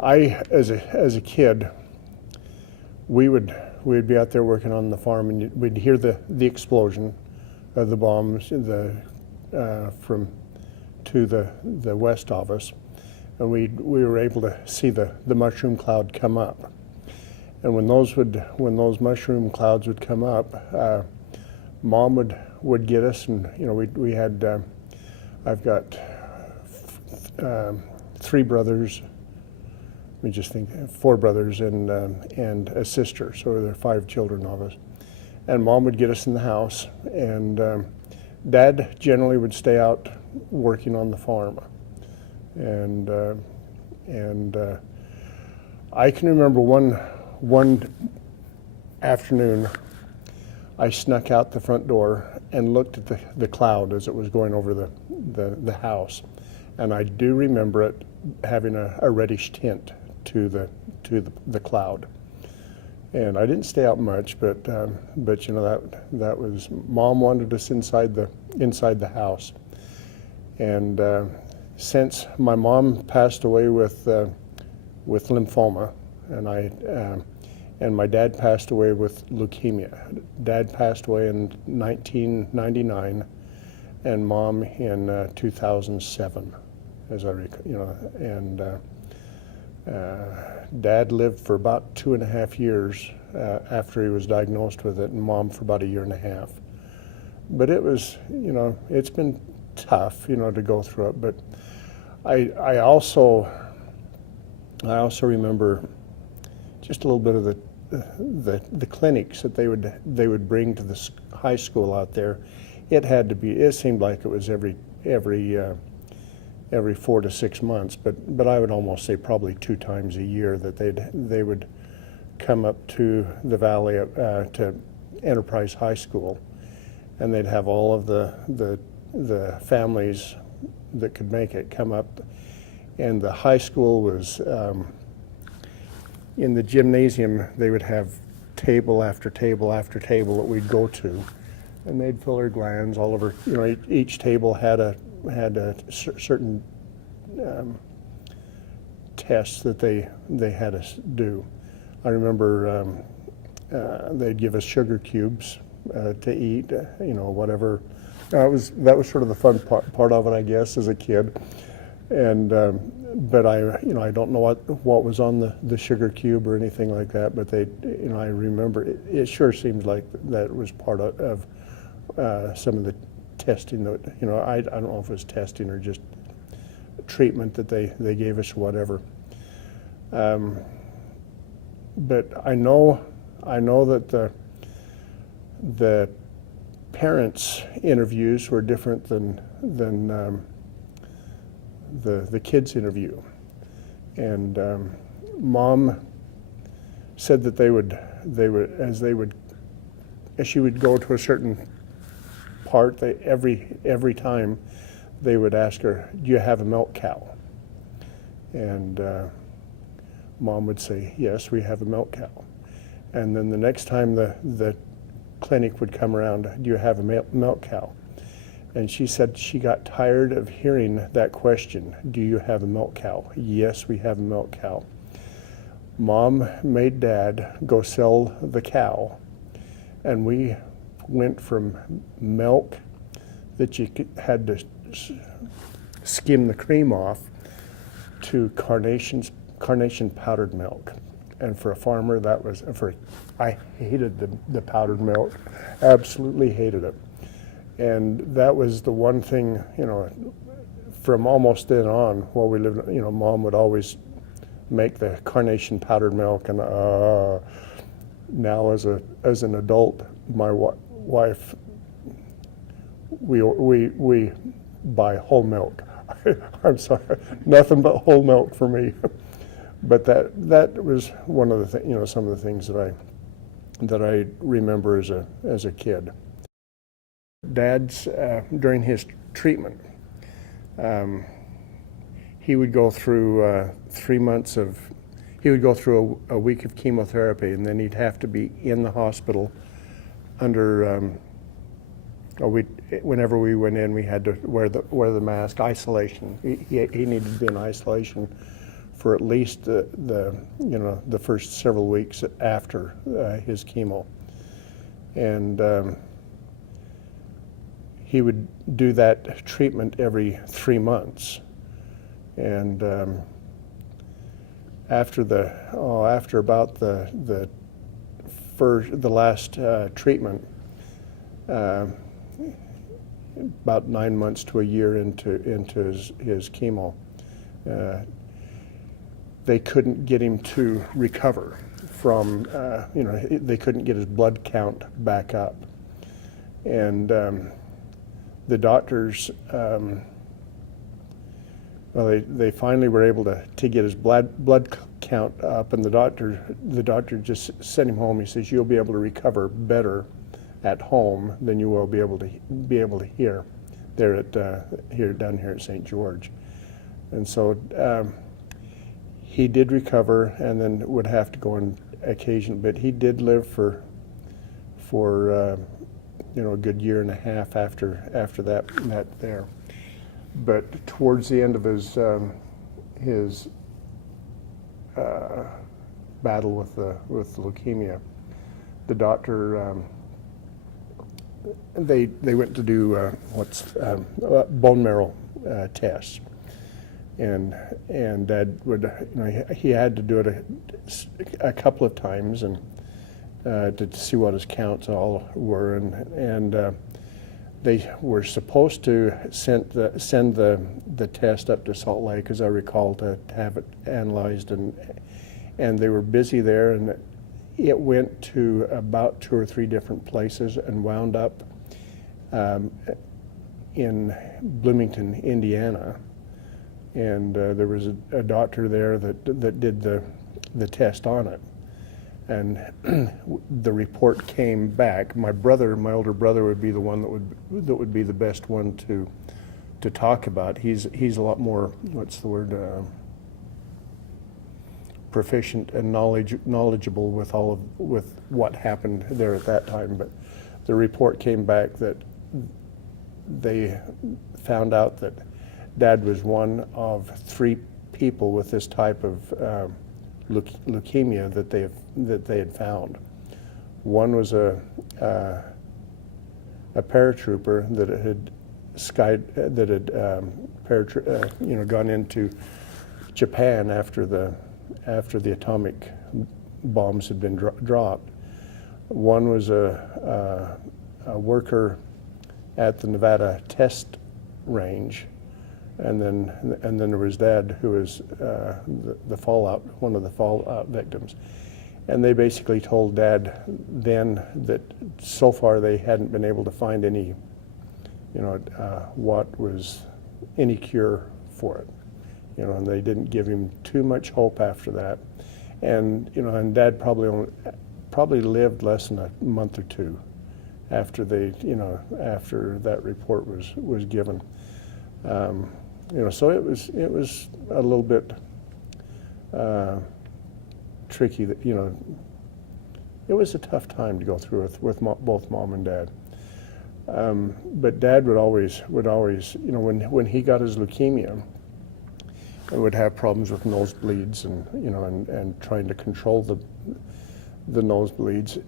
As a kid, we'd be out there working on the farm, and we'd hear the explosion of the bombs from to the west of us, and we were able to see the mushroom cloud come up. And when those mushroom clouds would come up, Mom would get us, and we had I've got three brothers. Let me just think, four brothers and a sister, so there are 5 children of us. And Mom would get us in the house, and Dad generally would stay out working on the farm. And I can remember one afternoon, I snuck out the front door and looked at the cloud as it was going over the house, and I do remember it having a reddish tint to the cloud. And I didn't stay out much, but that was, Mom wanted us inside the house. And since my mom passed away with lymphoma, and my dad passed away with leukemia. Dad passed away in 1999, and Mom in 2007, as I recall. And Dad lived for about 2.5 years after he was diagnosed with it, and Mom for about 1.5 years. But it was, it's been tough, to go through it. But I also remember just a little bit of the clinics that they would bring to the high school out there. It seemed like it was every 4 to 6 months, but I would almost say probably 2 times a year that they would come up to the valley to Enterprise High School, and they'd have all of the families that could make it come up. And the high school was in the gymnasium. They would have table after table after table that we'd go to, and they'd fill our glands all over. Each table had a certain tests that they had us do. I remember they'd give us sugar cubes to eat, whatever. That was sort of the fun part of it, I guess, as a kid. And but I don't know what was on the sugar cube or anything like that. But I remember it sure seems like that was part of some of the testing that I don't know if it was testing or just treatment that they gave us or whatever. But I know that the parents' interviews were different than the kids' interview. And Mom said that as she would go to a certain part, every time they would ask her, "Do you have a milk cow?" And Mom would say, "Yes, we have a milk cow." And then the next time the clinic would come around, "Do you have a milk cow?" And she said she got tired of hearing that question, "Do you have a milk cow?" "Yes, we have a milk cow." Mom made Dad go sell the cow, and we went from milk that you had to skim the cream off to carnation powdered milk. And for a farmer, I hated the powdered milk, absolutely hated it. And that was the one thing, from almost then on, while we lived, Mom would always make the carnation powdered milk. And now as an adult, my wife, we buy whole milk. I'm sorry, nothing but whole milk for me. But that was one of the some of the things that I remember as a kid. Dad's during his treatment, he would go through 3 months of. He would go through a week of chemotherapy, and then he'd have to be in the hospital under. Whenever we went in, we had to wear the mask. Isolation. He needed to be in isolation for at least the first several weeks after his chemo. And he would do that treatment every 3 months. And after about the last treatment, about 9 months to a year into his chemo, they couldn't get him to recover from, they couldn't get his blood count back up. And the doctors, they finally were able to get his blood count up, and the doctor just sent him home. He says, "You'll be able to recover better at home than you will be able to here down here at St. George." And so he did recover, and then would have to go on occasion, but he did live for a good year and a half after that there. But towards the end of his battle with the leukemia, the doctor, they went to do bone marrow tests, and Dad would, he had to do it a couple of times, and to see what his counts all were, and they were supposed to send the test up to Salt Lake, as I recall, to have it analyzed, and they were busy there, and it went to about 2 or 3 different places and wound up in Bloomington, Indiana, and there was a doctor there that did the test on it. And the report came back. My older brother, would be the one that would be the best one to talk about. He's a lot more, proficient and knowledgeable with what happened there at that time. But the report came back that they found out that Dad was one of 3 people with this type of leukemia that they had found. One was a paratrooper that had gone into Japan after the atomic bombs had been dropped. One was a worker at the Nevada test range. And then there was Dad, who was one of the fallout victims. And they basically told Dad then that so far they hadn't been able to find any, what was any cure for it. And they didn't give him too much hope after that. And and Dad probably lived less than a month or 2 after after that report was given. So it was a little bit tricky. That it was a tough time to go through with both Mom and Dad. But Dad would always when he got his leukemia, he would have problems with nosebleeds and trying to control the nosebleeds.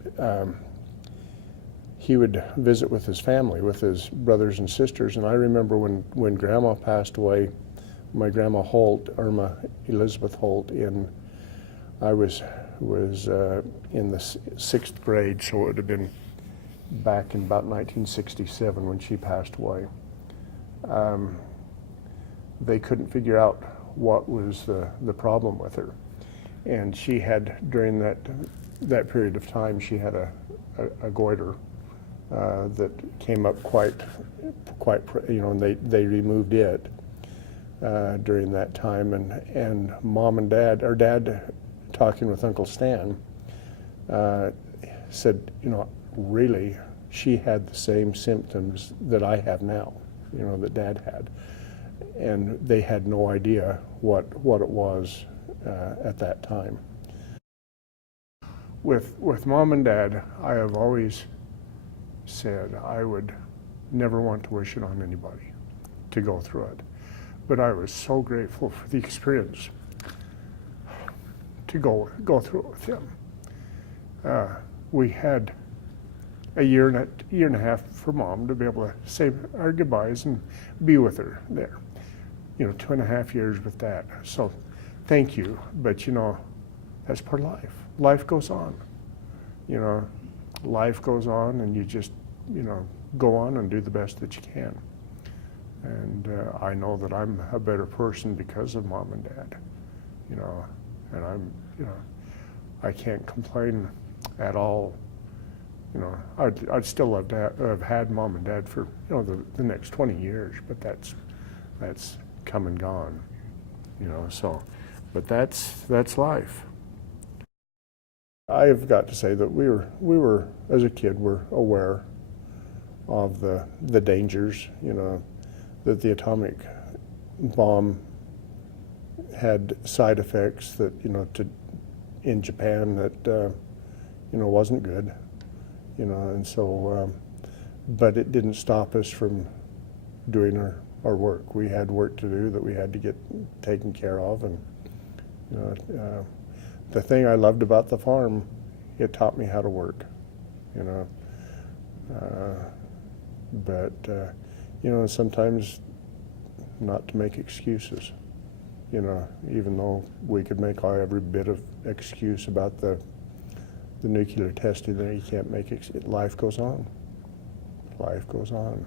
He would visit with his family, with his brothers and sisters, and I remember when Grandma passed away, my Grandma Holt, Irma Elizabeth Holt, I was in the 6th grade, so it would have been back in about 1967 when she passed away. They couldn't figure out what was the problem with her, and she had, during that period of time, she had a goiter that came up quite, and they removed it during that time, and Mom and Dad, or Dad, talking with Uncle Stan, said, really, she had the same symptoms that I have now, that Dad had, and they had no idea what it was at that time. With Mom and Dad, I have always said I would never want to wish it on anybody to go through it. But I was so grateful for the experience to go through it with him. We had a year and a half for Mom to be able to say our goodbyes and be with her there. 2.5 years with Dad. So thank you, but that's part of life. Life goes on. Life goes on, and you just go on and do the best that you can. And I know that I'm a better person because of Mom and Dad. And I can't complain at all. I'd still love to have had Mom and Dad for the next 20 years, but that's come and gone. So, but that's life. I've got to say that we were as a kid, were aware of the dangers. That the atomic bomb had side effects that in Japan that wasn't good. And so, but it didn't stop us from doing our work. We had work to do that we had to get taken care of, and the thing I loved about the farm, it taught me how to work. But sometimes not to make excuses. Even though we could make every bit of excuse about the nuclear testing, that you can't make life goes on. Life goes on.